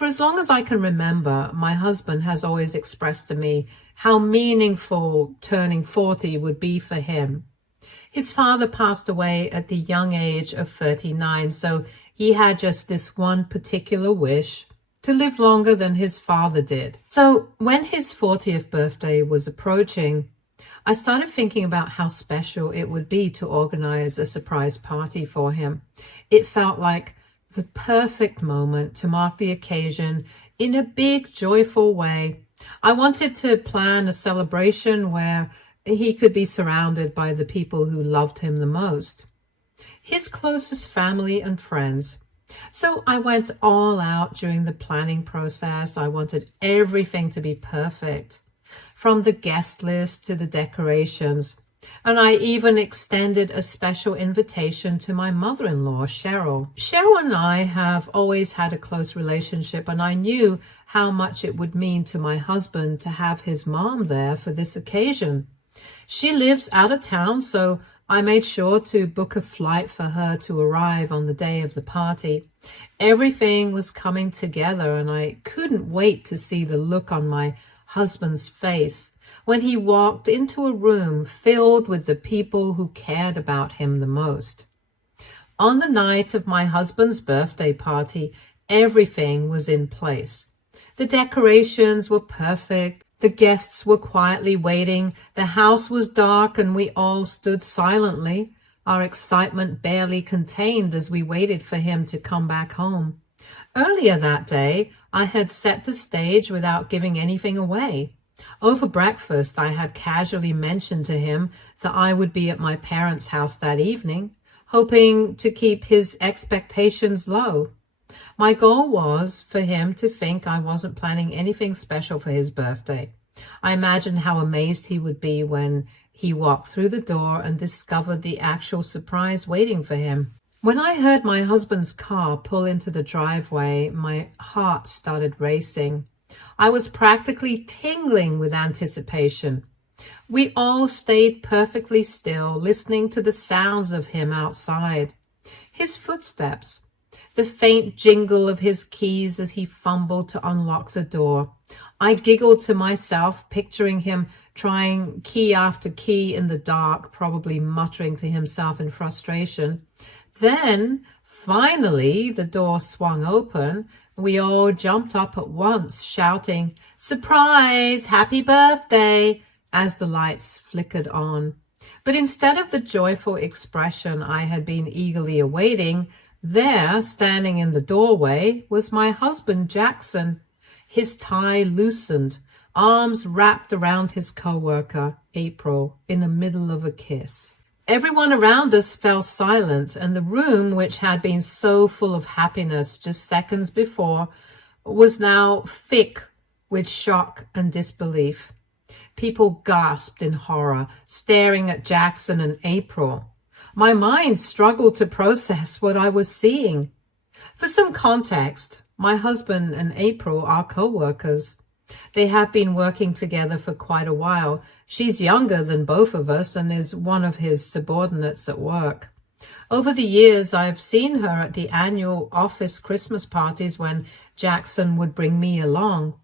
For as long as I can remember, my husband has always expressed to me how meaningful turning 40 would be for him. His father passed away at the young age of 39, so he had just this one particular wish: to live longer than his father did. So when his 40th birthday was approaching, I started thinking about how special it would be to organize a surprise party for him. It felt like the perfect moment to mark the occasion in a big, joyful way. I wanted to plan a celebration where he could be surrounded by the people who loved him the most, his closest family and friends. So I went all out during the planning process. I wanted everything to be perfect, from the guest list to the decorations. And I even extended a special invitation to my mother-in-law, Cheryl. Cheryl and I have always had a close relationship, and I knew how much it would mean to my husband to have his mom there for this occasion. She lives out of town, so I made sure to book a flight for her to arrive on the day of the party. Everything was coming together, and I couldn't wait to see the look on my husband's face when he walked into a room filled with the people who cared about him the most. On the night of my husband's birthday party, everything was in place. The decorations were perfect. The guests were quietly waiting. The house was dark, and we all stood silently, our excitement barely contained as we waited for him to come back home. Earlier that day, I had set the stage without giving anything away. Over breakfast, I had casually mentioned to him that I would be at my parents' house that evening, hoping to keep his expectations low. My goal was for him to think I wasn't planning anything special for his birthday. I imagined how amazed he would be when he walked through the door and discovered the actual surprise waiting for him. When I heard my husband's car pull into the driveway, my heart started racing. I was practically tingling with anticipation. We all stayed perfectly still, listening to the sounds of him outside. His footsteps, the faint jingle of his keys as he fumbled to unlock the door. I giggled to myself, picturing him trying key after key in the dark, probably muttering to himself in frustration. Then, finally, the door swung open. We all jumped up at once, shouting, "Surprise! Happy birthday!" as the lights flickered on. But instead of the joyful expression I had been eagerly awaiting, there, standing in the doorway, was my husband, Jackson. His tie loosened, arms wrapped around his co-worker, April, in the middle of a kiss. Everyone around us fell silent, and the room, which had been so full of happiness just seconds before, was now thick with shock and disbelief. People gasped in horror, staring at Jackson and April. My mind struggled to process what I was seeing. For some context, my husband and April are co-workers. They have been working together for quite a while. She's younger than both of us and is one of his subordinates at work. Over the years, I've seen her at the annual office Christmas parties when Jackson would bring me along.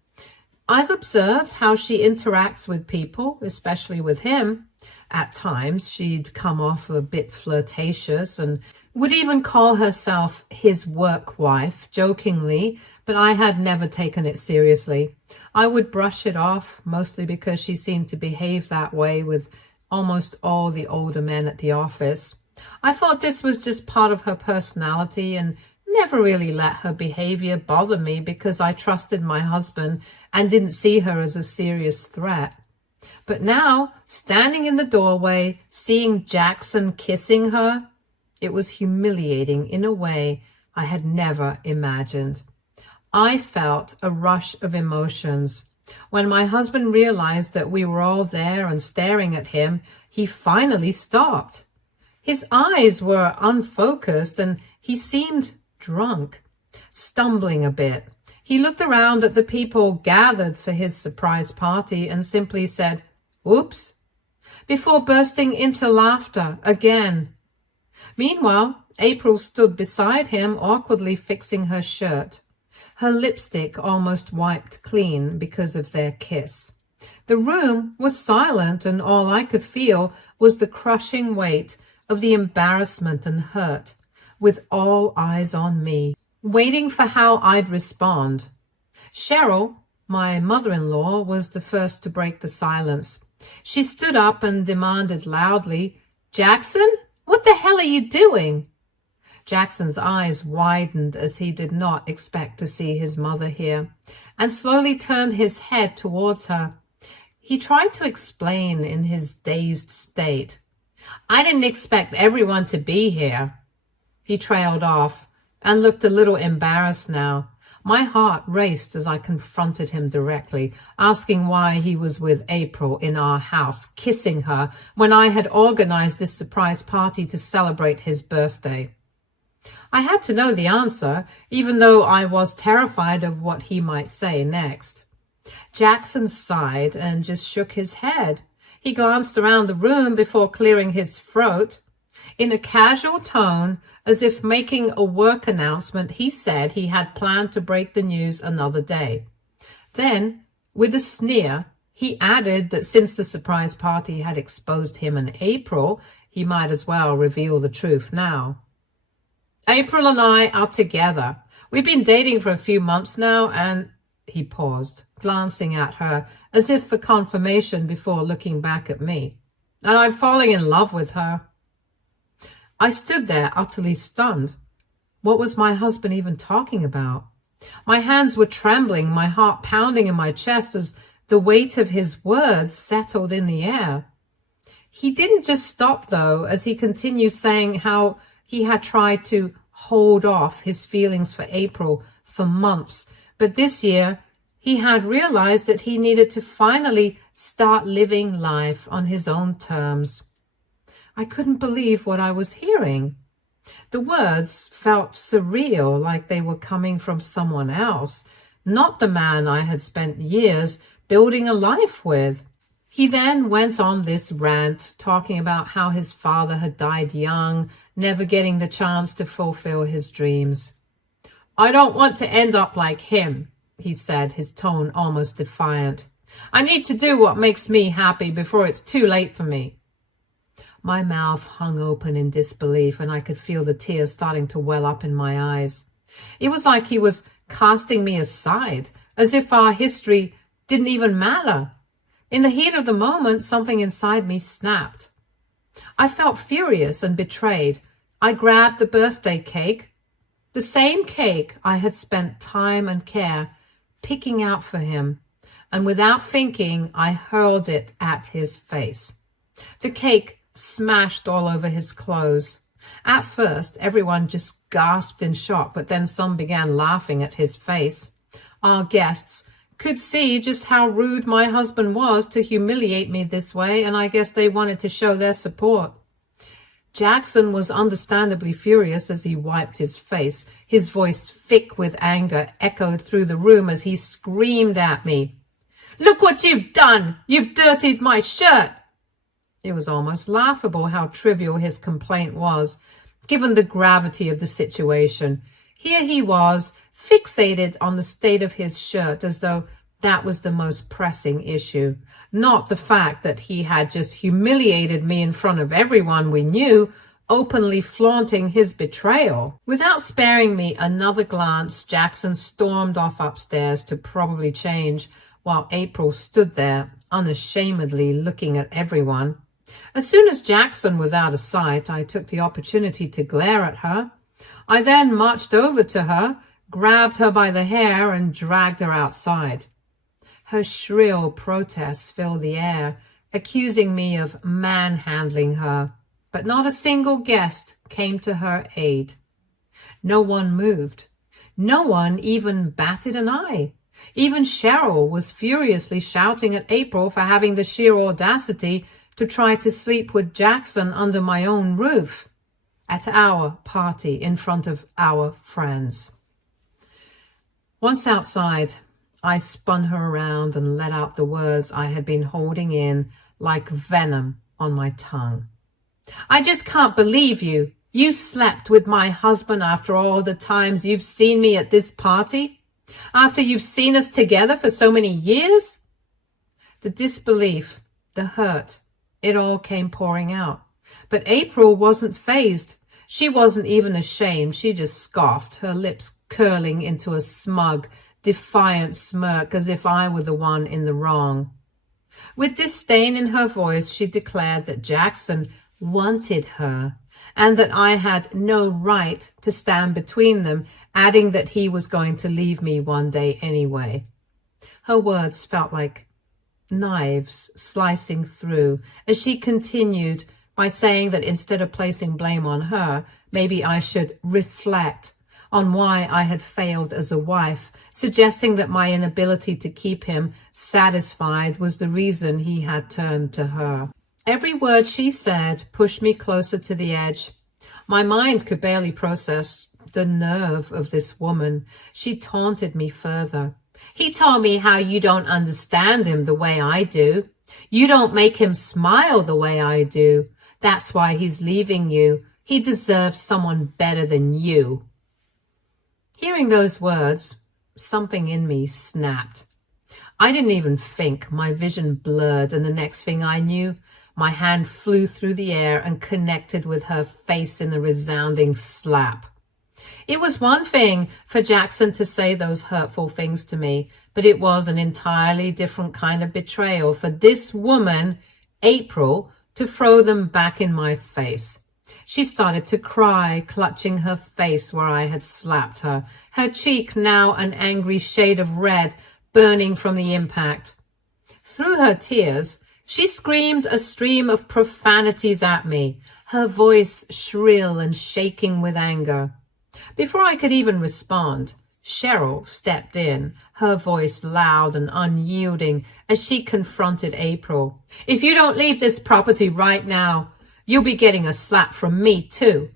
I've observed how she interacts with people, especially with him. At times, she'd come off a bit flirtatious and would even call herself his work wife, jokingly, but I had never taken it seriously. I would brush it off, mostly because she seemed to behave that way with almost all the older men at the office. I thought this was just part of her personality and never really let her behavior bother me because I trusted my husband and didn't see her as a serious threat. But now, standing in the doorway, seeing Jackson kissing her, it was humiliating in a way I had never imagined. I felt a rush of emotions. When my husband realized that we were all there and staring at him, he finally stopped. His eyes were unfocused and he seemed drunk, stumbling a bit. He looked around at the people gathered for his surprise party and simply said, "Oops," before bursting into laughter again. Meanwhile, April stood beside him, awkwardly fixing her shirt. her lipstick almost wiped clean because of their kiss. The room was silent, and all I could feel was the crushing weight of the embarrassment and hurt, with all eyes on me, waiting for how I'd respond. Cheryl, my mother-in-law, was the first to break the silence. She stood up and demanded loudly, "Jackson, what the hell are you doing?" Jackson's eyes widened as he did not expect to see his mother here, and slowly turned his head towards her. He tried to explain in his dazed state. "I didn't expect everyone to be here." He trailed off and looked a little embarrassed now. My heart raced as I confronted him directly, asking why he was with April in our house, kissing her, when I had organized this surprise party to celebrate his birthday. I had to know the answer, even though I was terrified of what he might say next. Jackson sighed and just shook his head. He glanced around the room before clearing his throat. In a casual tone, as if making a work announcement, he said he had planned to break the news another day. Then, with a sneer, he added that since the surprise party had exposed him and April, he might as well reveal the truth now. "April and I are together. We've been dating for a few months now, and—" He paused, glancing at her as if for confirmation before looking back at me. "And I'm falling in love with her." I stood there utterly stunned. What was my husband even talking about? My hands were trembling, my heart pounding in my chest as the weight of his words settled in the air. He didn't just stop, though, as he continued saying how he had tried to hold off his feelings for April for months, but this year he had realized that he needed to finally start living life on his own terms. I couldn't believe what I was hearing. The words felt surreal, like they were coming from someone else, not the man I had spent years building a life with. He then went on this rant, talking about how his father had died young, never getting the chance to fulfill his dreams. "I don't want to end up like him," he said, his tone almost defiant. "I need to do what makes me happy before it's too late for me." My mouth hung open in disbelief, and I could feel the tears starting to well up in my eyes. It was like he was casting me aside, as if our history didn't even matter. In the heat of the moment, something inside me snapped. I felt furious and betrayed. I grabbed the birthday cake, the same cake I had spent time and care picking out for him, and without thinking, I hurled it at his face. The cake smashed all over his clothes. At first, everyone just gasped in shock, but then some began laughing at his face. Our guests could see just how rude my husband was to humiliate me this way, and I guess they wanted to show their support. Jackson was understandably furious as he wiped his face. His voice, thick with anger, echoed through the room as he screamed at me. "Look what you've done! You've dirtied my shirt!" It was almost laughable how trivial his complaint was, given the gravity of the situation. Here he was, fixated on the state of his shirt as though that was the most pressing issue, not the fact that he had just humiliated me in front of everyone we knew, openly flaunting his betrayal. Without sparing me another glance, Jackson stormed off upstairs to probably change, while April stood there, unashamedly looking at everyone. As soon as Jackson was out of sight, I took the opportunity to glare at her. I then marched over to her, grabbed her by the hair, and dragged her outside. Her shrill protests filled the air, accusing me of manhandling her, but not a single guest came to her aid. No one moved. No one even batted an eye. Even Cheryl was furiously shouting at April for having the sheer audacity to try to sleep with Jackson under my own roof, at our party in front of our friends. Once outside, I spun her around and let out the words I had been holding in like venom on my tongue. "I just can't believe you. You slept with my husband after all the times you've seen me at this party. After you've seen us together for so many years? The disbelief, the hurt, it all came pouring out. But April wasn't fazed. She wasn't even ashamed. She just scoffed, her lips curling into a smug, defiant smirk as if I were the one in the wrong. With disdain in her voice, she declared that Jackson wanted her and that I had no right to stand between them, adding that he was going to leave me one day anyway. Her words felt like knives slicing through as she continued by saying that instead of placing blame on her, maybe I should reflect on why I had failed as a wife, suggesting that my inability to keep him satisfied was the reason he had turned to her. Every word she said pushed me closer to the edge. My mind could barely process the nerve of this woman. She taunted me further. He told me how you don't understand him the way I do. You don't make him smile the way I do. That's why he's leaving you. He deserves someone better than you. Hearing those words, something in me snapped. I didn't even think. My vision blurred, and the next thing I knew, my hand flew through the air and connected with her face in a resounding slap. It was one thing for Jackson to say those hurtful things to me, but it was an entirely different kind of betrayal for this woman, April, to throw them back in my face. She started to cry, clutching her face where I had slapped her, her cheek now an angry shade of red, burning from the impact. Through her tears, she screamed a stream of profanities at me, her voice shrill and shaking with anger. Before I could even respond, Cheryl stepped in, her voice loud and unyielding as she confronted April. If you don't leave this property right now, you'll be getting a slap from me too.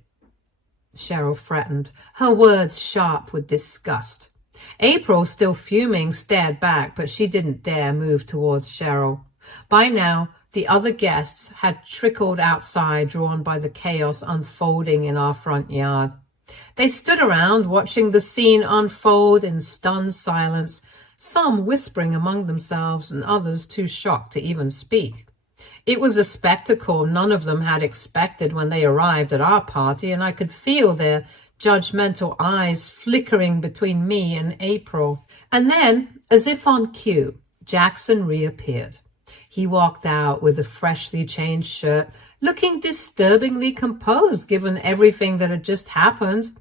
Cheryl threatened, her words sharp with disgust. April, still fuming, stared back, but she didn't dare move towards Cheryl. By now, the other guests had trickled outside, drawn by the chaos unfolding in our front yard. They stood around, watching the scene unfold in stunned silence, some whispering among themselves and others too shocked to even speak. It was a spectacle none of them had expected when they arrived at our party, and I could feel their judgmental eyes flickering between me and April. And then, as if on cue, Jackson reappeared. He walked out with a freshly changed shirt, looking disturbingly composed given everything that had just happened.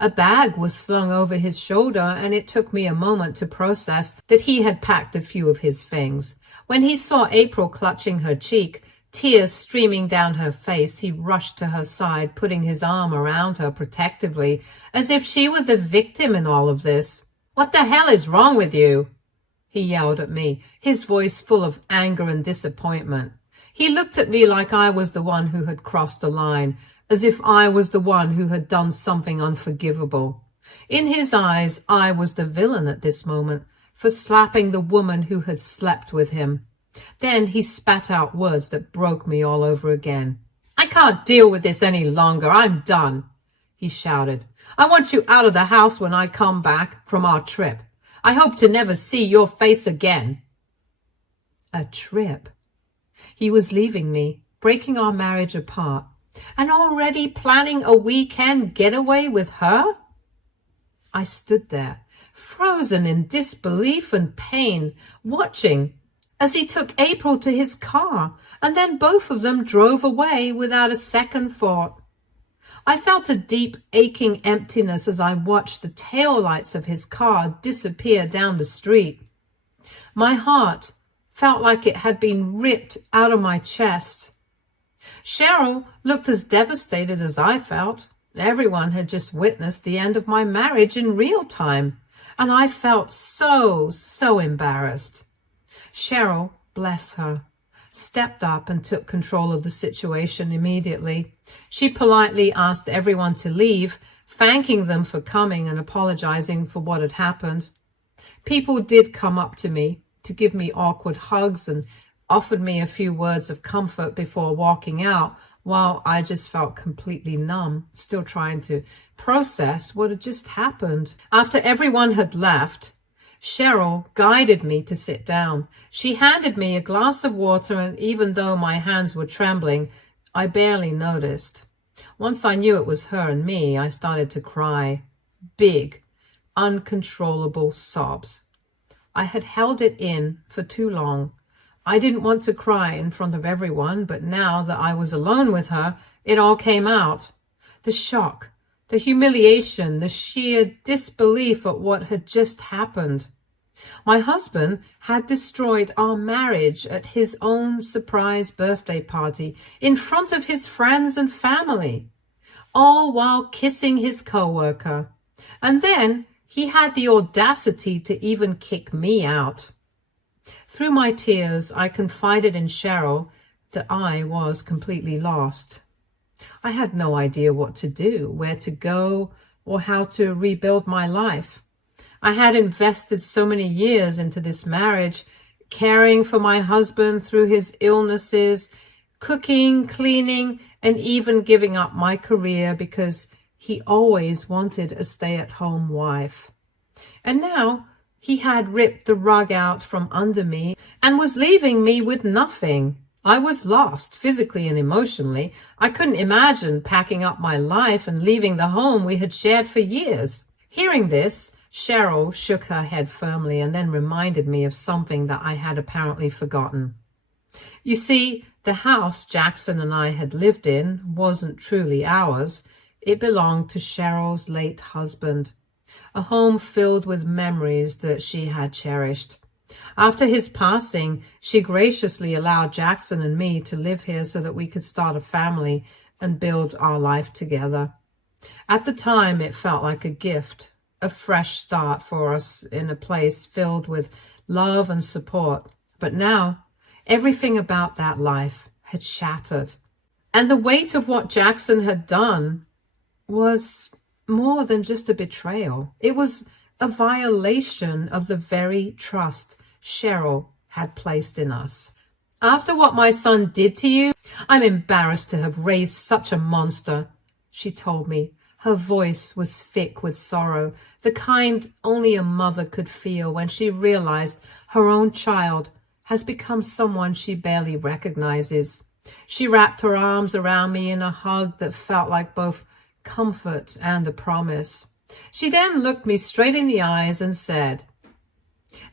A bag was slung over his shoulder, and it took me a moment to process that he had packed a few of his things. When he saw April clutching her cheek, tears streaming down her face, he rushed to her side, putting his arm around her protectively, as if she were the victim in all of this. "What the hell is wrong with you?" he yelled at me, his voice full of anger and disappointment. He looked at me like I was the one who had crossed the line, as if I was the one who had done something unforgivable. In his eyes, I was the villain at this moment, for slapping the woman who had slept with him. Then he spat out words that broke me all over again. "I can't deal with this any longer. I'm done," he shouted. "I want you out of the house when I come back from our trip. I hope to never see your face again." A trip? He was leaving me, breaking our marriage apart, and already planning a weekend getaway with her? I stood there, frozen in disbelief and pain, watching as he took April to his car, and then both of them drove away without a second thought. I felt a deep, aching emptiness as I watched the taillights of his car disappear down the street. My heart felt like it had been ripped out of my chest. Cheryl looked as devastated as I felt. Everyone had just witnessed the end of my marriage in real time, and I felt so embarrassed. Cheryl, bless her, stepped up and took control of the situation immediately. She politely asked everyone to leave, thanking them for coming and apologizing for what had happened. People did come up to me to give me awkward hugs and offered me a few words of comfort before walking out, while I just felt completely numb, still trying to process what had just happened. After everyone had left, Cheryl guided me to sit down. She handed me a glass of water, and even though my hands were trembling, I barely noticed. Once I knew it was her and me, I started to cry. Big, uncontrollable sobs. I had held it in for too long. I didn't want to cry in front of everyone, but now that I was alone with her, it all came out. The shock, the humiliation, the sheer disbelief at what had just happened. My husband had destroyed our marriage at his own surprise birthday party in front of his friends and family, all while kissing his coworker. And then he had the audacity to even kick me out. Through my tears, I confided in Cheryl that I was completely lost. I had no idea what to do, where to go, or how to rebuild my life. I had invested so many years into this marriage, caring for my husband through his illnesses, cooking, cleaning, and even giving up my career because he always wanted a stay-at-home wife. And now he had ripped the rug out from under me and was leaving me with nothing. I was lost, physically and emotionally. I couldn't imagine packing up my life and leaving the home we had shared for years. Hearing this, Cheryl shook her head firmly and then reminded me of something that I had apparently forgotten. You see, the house Jackson and I had lived in wasn't truly ours. It belonged to Cheryl's late husband, a home filled with memories that she had cherished. After his passing, she graciously allowed Jackson and me to live here so that we could start a family and build our life together. At the time, it felt like a gift, a fresh start for us in a place filled with love and support. But now, everything about that life had shattered. And the weight of what Jackson had done was more than just a betrayal. It was a violation of the very trust Cheryl had placed in us. After what my son did to you, I'm embarrassed to have raised such a monster, she told me. Her voice was thick with sorrow, the kind only a mother could feel when she realized her own child has become someone she barely recognizes. She wrapped her arms around me in a hug that felt like both comfort and a promise. She then looked me straight in the eyes and said,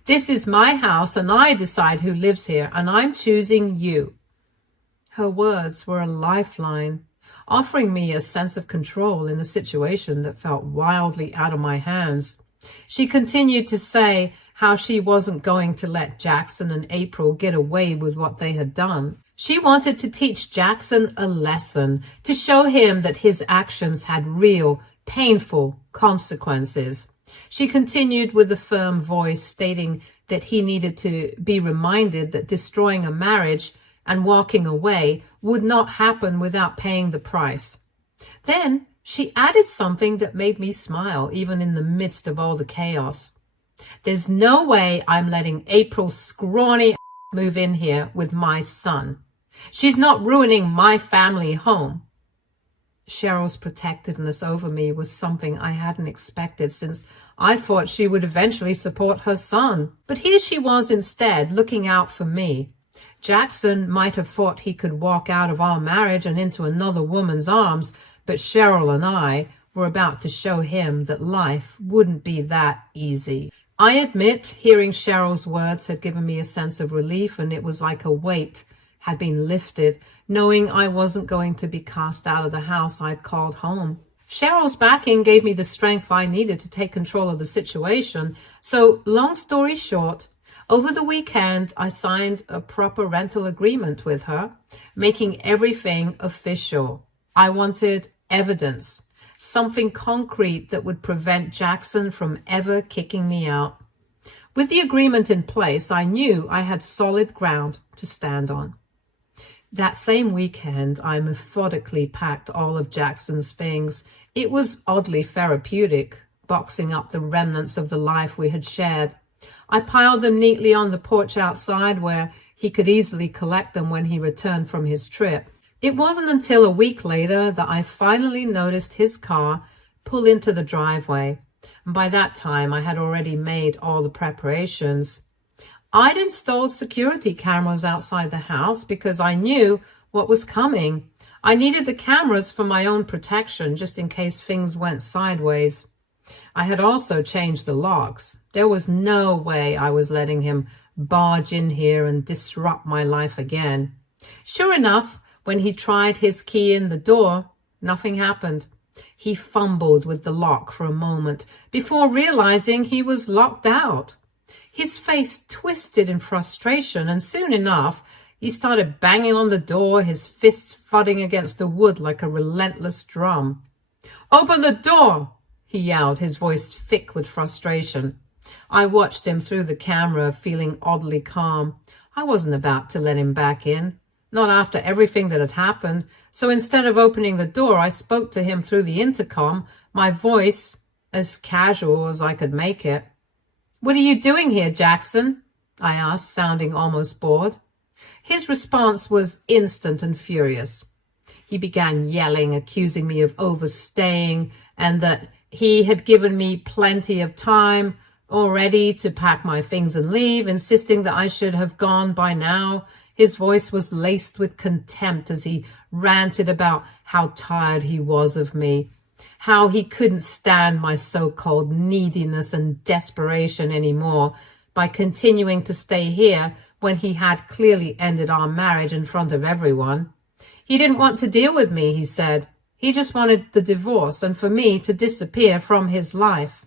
"This is my house and I decide who lives here, and I'm choosing you." Her words were a lifeline, offering me a sense of control in a situation that felt wildly out of my hands. She continued to say how she wasn't going to let Jackson and April get away with what they had done. She wanted to teach Jackson a lesson, to show him that his actions had real, painful consequences. She continued with a firm voice, stating that he needed to be reminded that destroying a marriage and walking away would not happen without paying the price. Then she added something that made me smile, even in the midst of all the chaos. "There's no way I'm letting April's scrawny move in here with my son. She's not ruining my family home." Cheryl's protectiveness over me was something I hadn't expected, since I thought she would eventually support her son. But here she was instead, looking out for me. Jackson might have thought he could walk out of our marriage and into another woman's arms, but Cheryl and I were about to show him that life wouldn't be that easy. I admit, hearing Cheryl's words had given me a sense of relief, and it was like a weight had been lifted, knowing I wasn't going to be cast out of the house I'd called home. Cheryl's backing gave me the strength I needed to take control of the situation. So, long story short, over the weekend, I signed a proper rental agreement with her, making everything official. I wanted evidence, something concrete that would prevent Jackson from ever kicking me out. With the agreement in place, I knew I had solid ground to stand on. That same weekend, I methodically packed all of Jackson's things. It was oddly therapeutic, boxing up the remnants of the life we had shared. I piled them neatly on the porch outside, where he could easily collect them when he returned from his trip. It wasn't until a week later that I finally noticed his car pull into the driveway. And by that time, I had already made all the preparations. I'd installed security cameras outside the house because I knew what was coming. I needed the cameras for my own protection, just in case things went sideways. I had also changed the locks. There was no way I was letting him barge in here and disrupt my life again. Sure enough, when he tried his key in the door, nothing happened. He fumbled with the lock for a moment before realizing he was locked out. His face twisted in frustration, and soon enough, he started banging on the door, his fists thudding against the wood like a relentless drum. "Open the door!" he yelled, his voice thick with frustration. I watched him through the camera, feeling oddly calm. I wasn't about to let him back in, not after everything that had happened, so instead of opening the door, I spoke to him through the intercom, my voice as casual as I could make it. "What are you doing here, Jackson?" I asked, sounding almost bored. His response was instant and furious. He began yelling, accusing me of overstaying and that he had given me plenty of time already to pack my things and leave, insisting that I should have gone by now. His voice was laced with contempt as he ranted about how tired he was of me, how he couldn't stand my so-called neediness and desperation anymore by continuing to stay here when he had clearly ended our marriage in front of everyone. He didn't want to deal with me, he said. He just wanted the divorce and for me to disappear from his life.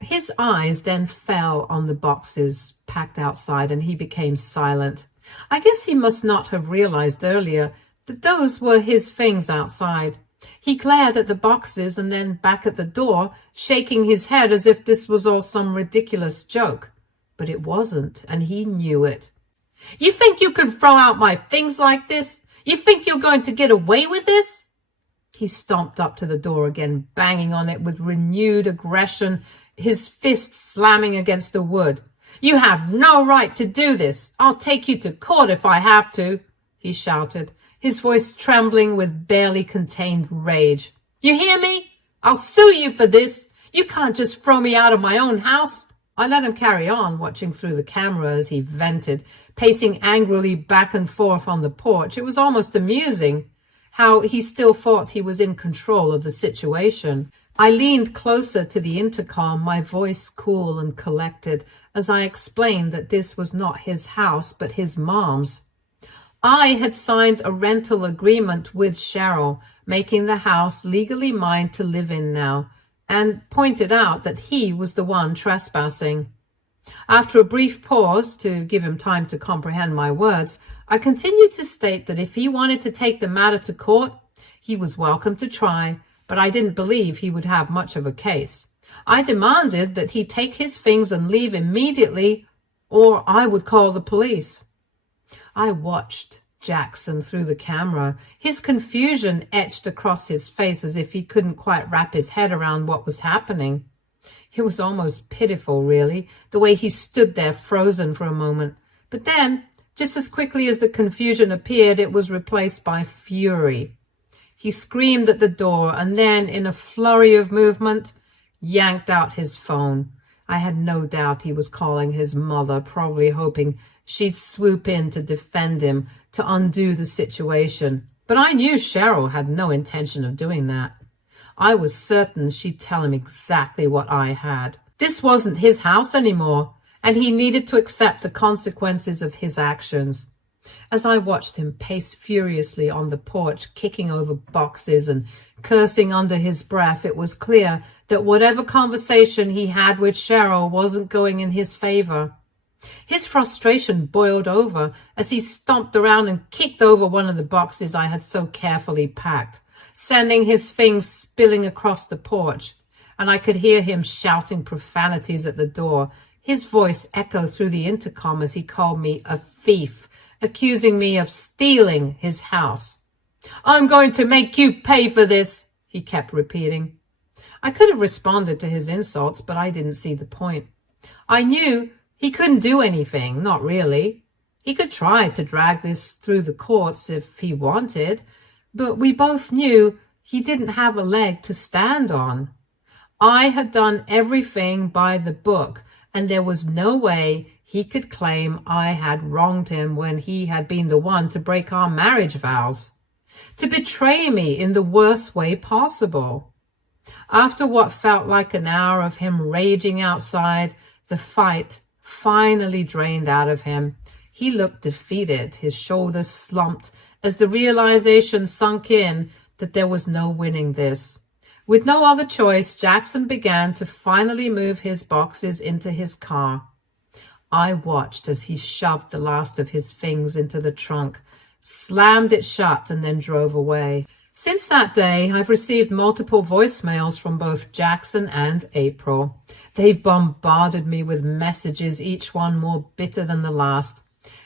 His eyes then fell on the boxes packed outside and he became silent. I guess he must not have realized earlier that those were his things outside. He glared at the boxes and then back at the door, shaking his head as if this was all some ridiculous joke. But it wasn't, and he knew it. "You think you can throw out my things like this? You think you're going to get away with this?" He stomped up to the door again, banging on it with renewed aggression, his fist slamming against the wood. "You have no right to do this. I'll take you to court if I have to," he shouted, his voice trembling with barely contained rage. "You hear me? I'll sue you for this. You can't just throw me out of my own house." I let him carry on, watching through the camera as he vented, pacing angrily back and forth on the porch. It was almost amusing how he still thought he was in control of the situation. I leaned closer to the intercom, my voice cool and collected, as I explained that this was not his house, but his mom's. I had signed a rental agreement with Cheryl, making the house legally mine to live in now, and pointed out that he was the one trespassing. After a brief pause to give him time to comprehend my words, I continued to state that if he wanted to take the matter to court, he was welcome to try, but I didn't believe he would have much of a case. I demanded that he take his things and leave immediately, or I would call the police. I watched Jackson through the camera, his confusion etched across his face as if he couldn't quite wrap his head around what was happening. It was almost pitiful, really, the way he stood there frozen for a moment. But then, just as quickly as the confusion appeared, it was replaced by fury. He screamed at the door and then, in a flurry of movement, yanked out his phone. I had no doubt he was calling his mother, probably hoping she'd swoop in to defend him, to undo the situation. But I knew Cheryl had no intention of doing that. I was certain she'd tell him exactly what I had. This wasn't his house anymore, and he needed to accept the consequences of his actions. As I watched him pace furiously on the porch, kicking over boxes and cursing under his breath, it was clear that whatever conversation he had with Cheryl wasn't going in his favor. His frustration boiled over as he stomped around and kicked over one of the boxes I had so carefully packed, sending his things spilling across the porch, and I could hear him shouting profanities at the door. His voice echoed through the intercom as he called me a thief, accusing me of stealing his house. "I'm going to make you pay for this," he kept repeating. I could have responded to his insults, but I didn't see the point. I knew he couldn't do anything, not really. He could try to drag this through the courts if he wanted, but we both knew he didn't have a leg to stand on. I had done everything by the book, and there was no way he could claim I had wronged him when he had been the one to break our marriage vows, to betray me in the worst way possible. After what felt like an hour of him raging outside, the fight finally drained out of him. He looked defeated, his shoulders slumped as the realization sunk in that there was no winning this. With no other choice, Jackson began to finally move his boxes into his car. I watched as he shoved the last of his things into the trunk, slammed it shut, and then drove away. Since that day, I've received multiple voicemails from both Jackson and April. They've bombarded me with messages, each one more bitter than the last.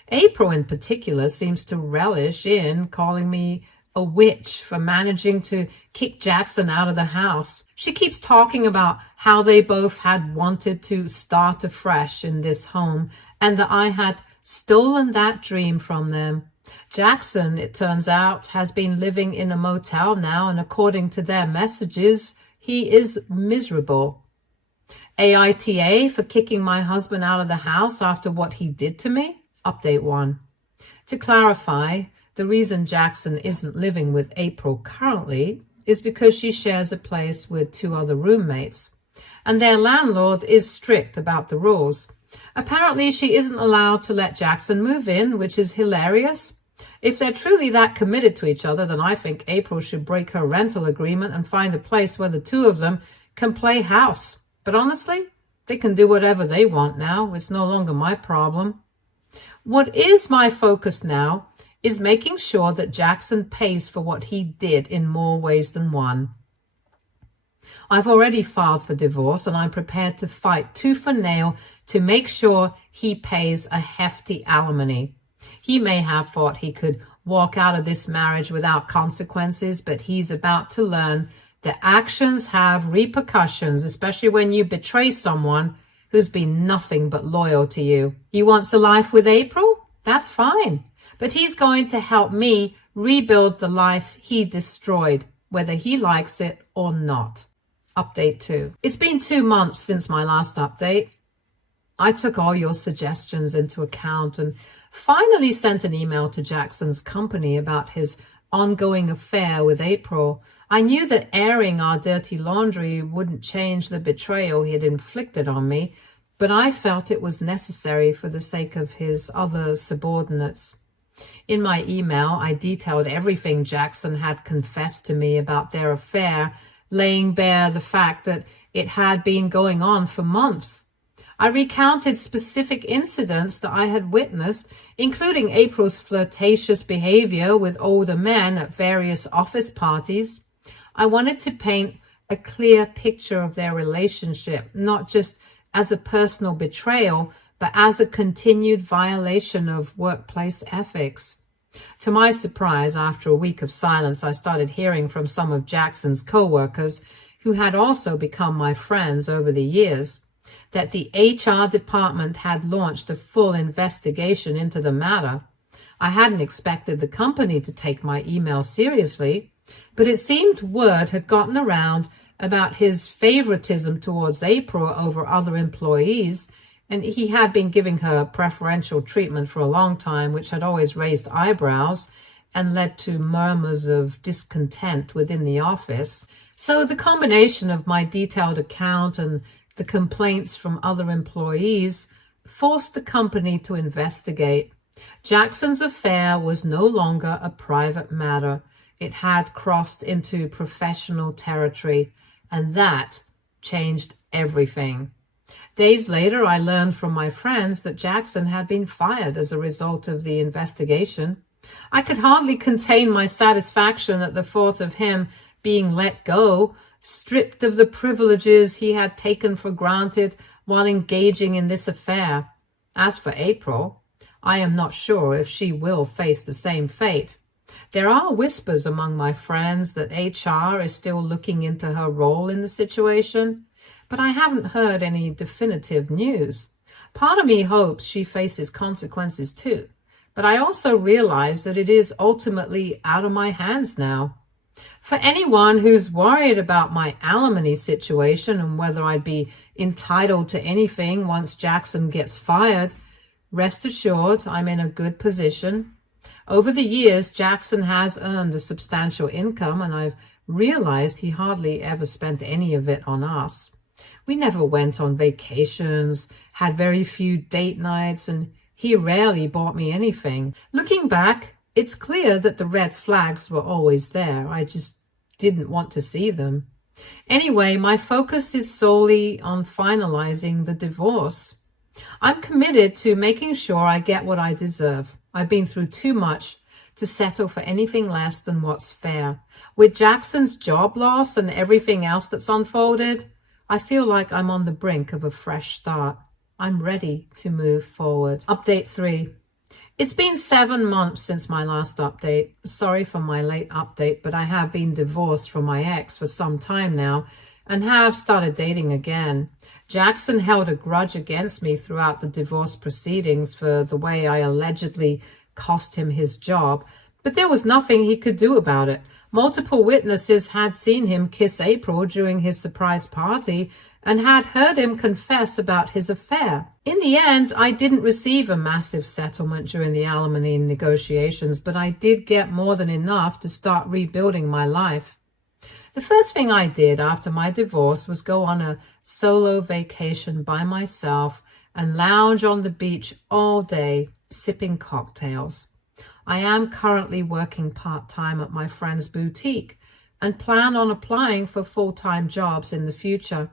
April in particular seems to relish in calling me a witch for managing to kick Jackson out of the house. She keeps talking about how they both had wanted to start afresh in this home and that I had stolen that dream from them. Jackson, it turns out, has been living in a motel now, and according to their messages, he is miserable. AITA for kicking my husband out of the house after what he did to me? Update 1. To clarify, the reason Jackson isn't living with April currently is because she shares a place with 2 other roommates, and their landlord is strict about the rules. Apparently, she isn't allowed to let Jackson move in, which is hilarious. If they're truly that committed to each other, then I think April should break her rental agreement and find a place where the 2 of them can play house. But honestly, they can do whatever they want now. It's no longer my problem. What is my focus now is making sure that Jackson pays for what he did in more ways than one. I've already filed for divorce, and I'm prepared to fight tooth and nail to make sure he pays a hefty alimony. He may have thought he could walk out of this marriage without consequences, but he's about to learn that actions have repercussions, especially when you betray someone who's been nothing but loyal to you. He wants a life with April? That's fine. But he's going to help me rebuild the life he destroyed, whether he likes it or not. Update 2. It's been 2 months since my last update. I took all your suggestions into account and finally sent an email to Jackson's company about his ongoing affair with April. I knew that airing our dirty laundry wouldn't change the betrayal he had inflicted on me, but I felt it was necessary for the sake of his other subordinates. In my email, I detailed everything Jackson had confessed to me about their affair, laying bare the fact that it had been going on for months. I recounted specific incidents that I had witnessed, including April's flirtatious behavior with older men at various office parties. I wanted to paint a clear picture of their relationship, not just as a personal betrayal, but as a continued violation of workplace ethics. To my surprise, after a week of silence, I started hearing from some of Jackson's co-workers, who had also become my friends over the years, that the HR department had launched a full investigation into the matter. I hadn't expected the company to take my email seriously, but it seemed word had gotten around about his favoritism towards April over other employees, and he had been giving her preferential treatment for a long time, which had always raised eyebrows and led to murmurs of discontent within the office. So the combination of my detailed account and the complaints from other employees forced the company to investigate. Jackson's affair was no longer a private matter. It had crossed into professional territory, and that changed everything. Days later, I learned from my friends that Jackson had been fired as a result of the investigation. I could hardly contain my satisfaction at the thought of him being let go, stripped of the privileges he had taken for granted while engaging in this affair. As for April, I am not sure if she will face the same fate. There are whispers among my friends that HR is still looking into her role in the situation, but I haven't heard any definitive news. Part of me hopes she faces consequences too, but I also realize that it is ultimately out of my hands now. For anyone who's worried about my alimony situation and whether I'd be entitled to anything once Jackson gets fired, rest assured I'm in a good position. Over the years, Jackson has earned a substantial income, and I've realized he hardly ever spent any of it on us. We never went on vacations, had very few date nights, and he rarely bought me anything. Looking back, it's clear that the red flags were always there. I just didn't want to see them. Anyway, my focus is solely on finalizing the divorce. I'm committed to making sure I get what I deserve. I've been through too much to settle for anything less than what's fair. With Jackson's job loss and everything else that's unfolded, I feel like I'm on the brink of a fresh start. I'm ready to move forward. Update 3. It's been 7 months since my last update. Sorry for my late update, but I have been divorced from my ex for some time now and have started dating again. Jackson held a grudge against me throughout the divorce proceedings for the way I allegedly cost him his job, but there was nothing he could do about it. Multiple witnesses had seen him kiss April during his surprise party and had heard him confess about his affair. In the end, I didn't receive a massive settlement during the alimony negotiations, but I did get more than enough to start rebuilding my life. The first thing I did after my divorce was go on a solo vacation by myself and lounge on the beach all day, sipping cocktails. I am currently working part-time at my friend's boutique and plan on applying for full-time jobs in the future.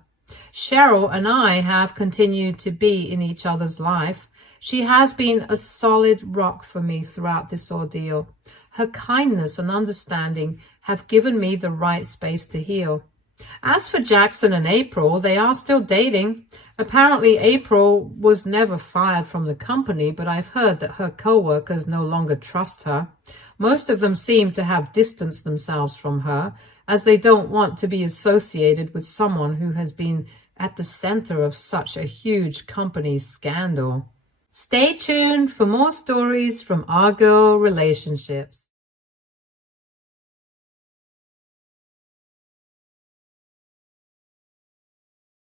Cheryl and I have continued to be in each other's life. She has been a solid rock for me throughout this ordeal. Her kindness and understanding have given me the right space to heal. As for Jackson and April, they are still dating. Apparently, April was never fired from the company, but I've heard that her co-workers no longer trust her. Most of them seem to have distanced themselves from her, as they don't want to be associated with someone who has been at the center of such a huge company scandal. Stay tuned for more stories from our girl relationships.